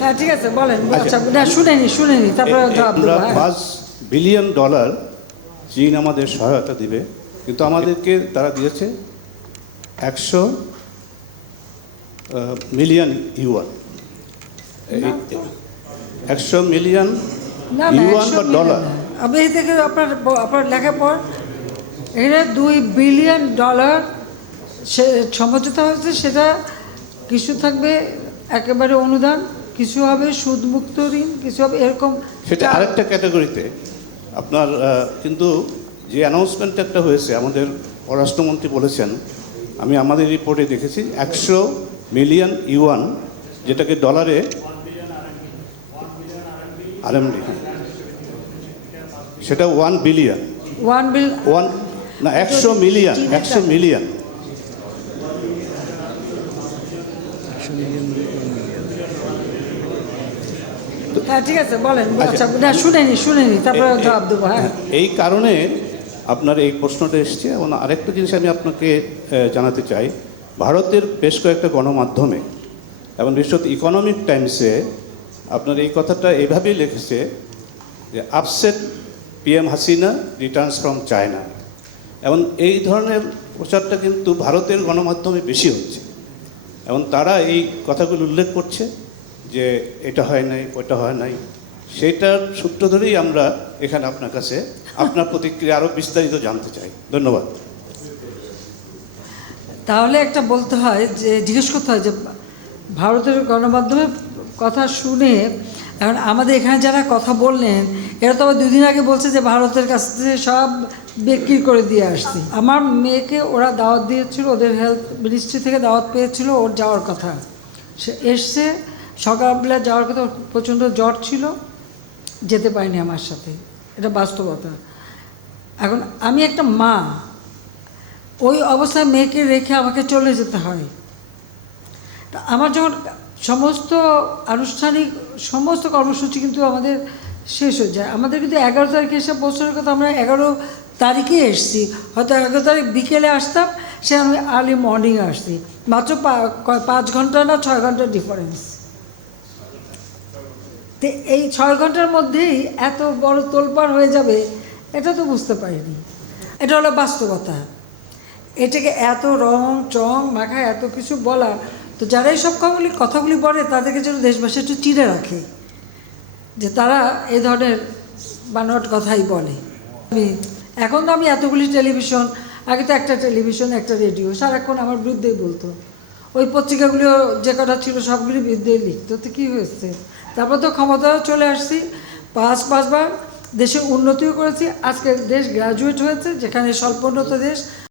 হ্যাঁ ঠিক আছে বলেন আচ্ছা। না শুনেনি শুনেনি তারপরে জবাব দেবো হ্যাঁ। পাঁচ বিলিয়ন ডলার চীন আমাদের সহায়তা দিবে কিন্তু আমাদেরকে তারা দিয়েছে একশো মিলিয়ন ইউয়ান। একশো মিলিয়ন ইউয়ান বা ডলার। এই থেকে আপনার আপনার লেখার পর এখানে দুই বিলিয়ন ডলার সে সমঝোতা হয়েছে সেটা কিছু থাকবে একেবারে অনুদান। কিছু হবে সুদমুক্ত ঋণ কিছু হবে এরকম সেটা আরেকটা ক্যাটাগরিতে। আপনার কিন্তু যে অ্যানাউন্সমেন্ট একটা হয়েছে আমাদের পররাষ্ট্রমন্ত্রী বলেছেন আমি আমাদের রিপোর্টে দেখেছি একশো মিলিয়ন ইউয়ান যেটাকে ডলারে আরএমডি হ্যাঁ সেটা one billion one bill one না একশো মিলিয়ন চীনের একশো মিলিয়ন। হ্যাঁ ঠিক আছে বলেন। আচ্ছা। আচ্ছা না শুনেনি শুনেনি তারপরে এ- এ- জবাব দেবো হ্যাঁ। এই কারণে আপনার এই প্রশ্নটা এসছে এবং আরেকটা জিনিস আমি আপনাকে জানাতে চাই। ভারতের বেশ কয়েকটা গণমাধ্যমে এবং বিশেষত ইকোনমিক টাইমসে আপনার এই কথাটা এইভাবেই লিখেছে যে upset PM Hasina returns from China এবং এই ধরনের প্রচারটা কিন্তু ভারতের গণমাধ্যমে বেশি হচ্ছে এবং তারা এই কথাগুলো উল্লেখ করছে। যে এটা হয় নাই, ওটা হয় নাই, সেটার সূত্র ধরেই আমরা এখানে আপনার কাছে আপনার প্রতিক্রিয়া আরও বিস্তারিত জানতে চাই। ধন্যবাদ। তাহলে একটা বলতে হয় যে, জিজ্ঞেস করতে হয় যে, ভারতের গণমাধ্যমের কথা শুনে এখন আমাদের এখানে যারা কথা বললেন, এরা তো আবার দুদিন আগে বলছে যে, ভারতের কাছ থেকে সব বিক্রি করে দিয়ে আসছি। আমার মেয়েকে ওরা দাওয়াত দিয়েছিল, ওদের হেলথ মিনিস্ট্রি থেকে দাওয়াত পেয়েছিল, ওর যাওয়ার কথা। সে এসছে সকালবেলা যাওয়ার কথা প্রচণ্ড জ্বর ছিল, যেতে পারিনি আমার সাথে। এটা বাস্তবতা। এখন আমি একটা মা, ওই অবস্থায় মেয়েকে রেখে আমাকে চলে যেতে হয়। তা আমার যখন সমস্ত আনুষ্ঠানিক, সমস্ত কর্মসূচি কিন্তু আমাদের শেষ হয়ে যায়। আমাদের কিন্তু এগারো তারিখে এসে পৌঁছানোর কথা আমরা এগারো তারিখে এসছি। হয়তো এগারো তারিখ বিকেলে আসতাম সে আমি আর্লি মর্নিংয়ে আসছি। মাত্র পাঁচ ঘণ্টা না ছয় ঘণ্টার ডিফারেন্স তো এই ছয় ঘণ্টার মধ্যেই এত বড় তোলপাড় হয়ে যাবে, এটা তো বুঝতে পারিনি। এটা হলো বাস্তবতা। এটাকে এত রং, চং, মাখা, এত কিছু বলা, তো যারা এই সব কথাগুলি কথাগুলি বলে, তাদেরকে যেন দেশবাসী একটু চিড়ে রাখে, যে তারা এই ধরনের বানোয়াট কথাই বলে। আমি, এখন তো আমি এতগুলি টেলিভিশন, আগে তো একটা টেলিভিশন, একটা রেডিও, সারাক্ষণ আমার বিরুদ্ধেই বলতো। ওই পত্রিকাগুলো যে কটা ছিল সবগুলি বিরুদ্ধেই লিখত। তো কী হয়েছে? তারপর তো ক্ষমতাও চলে আসছি। পাঁচ পাঁচবার দেশে উন্নতিও করেছি। আজকে দেশ গ্রাজুয়েট হয়েছে, যেখানে স্বল্পোন্নত দেশ।